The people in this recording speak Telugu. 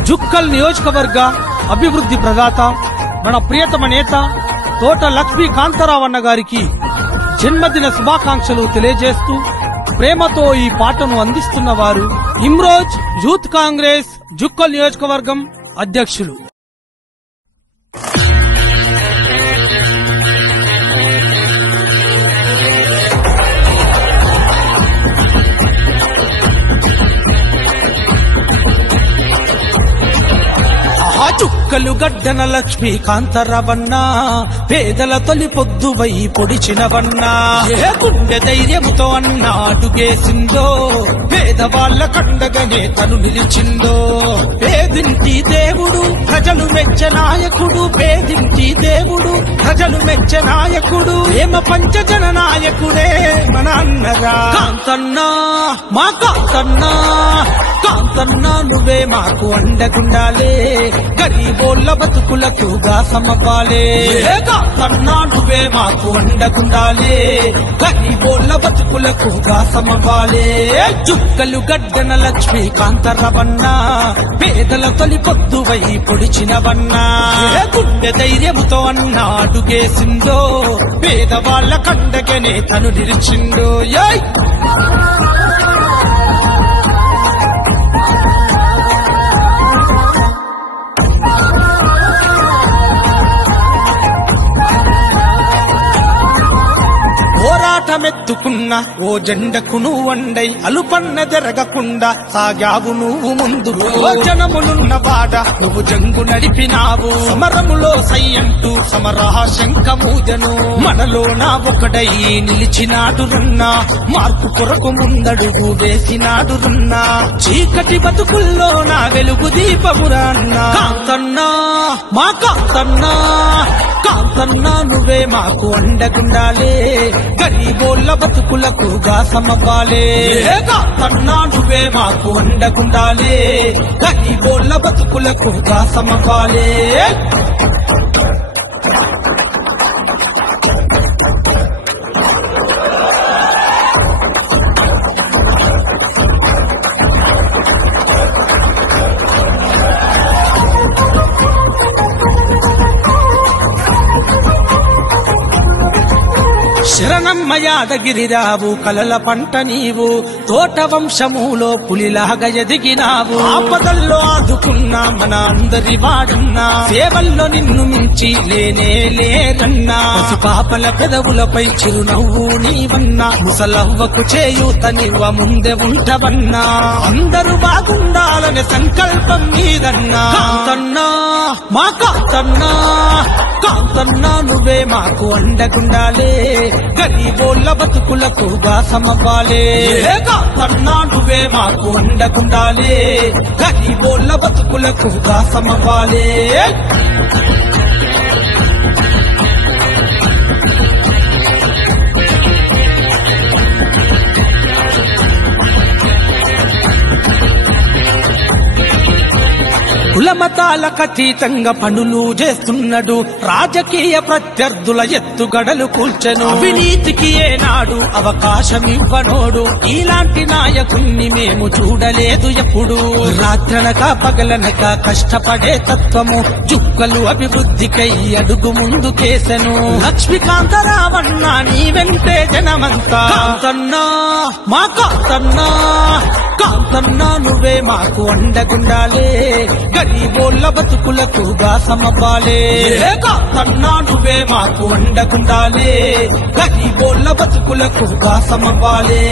జుక్కల్ నియోజకవర్గ అభివృద్ధి ప్రదాత మన ప్రియతమ నేత తోట లక్ష్మీ కాంతారావు అన్న గారికి జన్మదిన శుభాకాంక్షలు తెలియజేస్తూ ప్రేమతో ఈ పాటను అందిస్తున్న వారు ఇమ్రోజ్ యూత్ కాంగ్రెస్ జుక్కల్ నియోజకవర్గం అధ్యక్షులు. చుక్కలు గడ్డన లక్ష్మీ కాంతారావన్నా పేదల తొలి పొద్దువై పొడిచినవన్నా ఏ గుండె ధైర్యంతో అన్నా అడుగేసిందో పేదవాళ్ల కండగనే తను నిలిచిందో. పేదింటి దేవుడు ప్రజలు మెచ్చ నాయకుడు, పేదింటి దేవుడు ప్రజలు మెచ్చ నాయకుడు, ఏమ పంచజన నాయకుడే మన అన్నరా కాంతన్నా. మా కాంతన్నా, కాంతన్నా నువ్వే మాకు అండగుండాలే, గరీబోళ్ళ బతుకులకు గాసమవ్వాలే. కాంతన్నా నువ్వే మాకు అండగుండాలే, గరీబోళ్ళ బతుకులకు గాసమవ్వాలే. చుక్కలు గడ్డన లక్ష్మీ కాంతారావన్నా పేదల తొలి పొద్దువై పొడిచినవన్నా గుండె ధైర్యంతో అన్నా అడుగేసిందో పేదవాళ్ల కండగనే తను నిలిచిందో. పోరాటమెత్తుకున్న ఓ జెండకు నువ్వండై అలుపన్న జరగకుండా సాగావు నువ్వు ముందు. జనములున్న వాడ నువ్వు జంగు నడిపినావు, సమరములో సయ్యంటూ సమరహ శంఖమూదను. మనలో నా ఒకడై నిలిచినాడు రన్నా, మార్పు కొరకు ముందడుగు వేసినాడు రన్నా. చీకటి బతుకుల్లో నా వెలుగు దీపమురా అన్నా. కాంతన్నా, మా కాంతన్నా, కాంతన్నా నువ్వే మాకు అండగుండాలే, గరీబోళ్ళ బతుకులకు గాసమవ్వాలే. కాంతన్నా నువ్వే మాకు అండగుండాలే, గరీబోళ్ళ బతుకులకు గాసమవ్వాలే. శరణమ్మ యాదగిరిరావు కలల పంట నీవు, తోట వంశములో పులిలాగా ఎదిగినావు. ఆపదల్లో ఆదుకున్నా మన అందరి వాడున్నా, సేవల్లో నిన్ను మించి లేనే లేరన్నా. పాపల పెదవులపై చిరునవ్వు నీవన్నా, ముసలవ్వకు చేయూతనివ్వ ముందే ఉంటవన్నా. అందరూ బాగుండాలనే సంకల్పం నీదన్నా. కాంతన్నా, మా కాంతన్నా, కాంతన్నా నువ్వే మాకు అండగుండాలే, గరీబోళ్ళ బతుకులకు గాసమవ్వాలే. కాంతన్నా నువ్వే మాకు అండగుండాలే, గరీబోళ్ళ బతుకులకు గాసమవ్వాలే. కులమతాలకు అతీతంగా పనులు చేస్తున్నాడు, రాజకీయ ప్రత్యర్థుల ఎత్తుగడలు కూల్చెను. అవినీతికి ఏనాడు అవకాశం ఇవ్వనోడు, ఇలాంటి నాయకుణ్ణి మేము చూడలేదు ఎప్పుడు. రాత్రనక పగలనక కష్టపడే తత్వము, చుక్కలు అభివృద్ధికై అడుగు ముందుకేసెను. లక్ష్మీకాంతారావన్నా నీ వెంటే జనమంతా. కాంతన్నా, మా కాంతన్నా, కాంతన్నా నువ్వే మాకు అండగుండాలే, గరీబోళ్ళ బతుకులకు గాసమవ్వాలే. కాంతన్నా నువ్వే మాకు అండగుండాలే, గరీబోళ్ళ బతుకులకు గాసమవ్వాలే.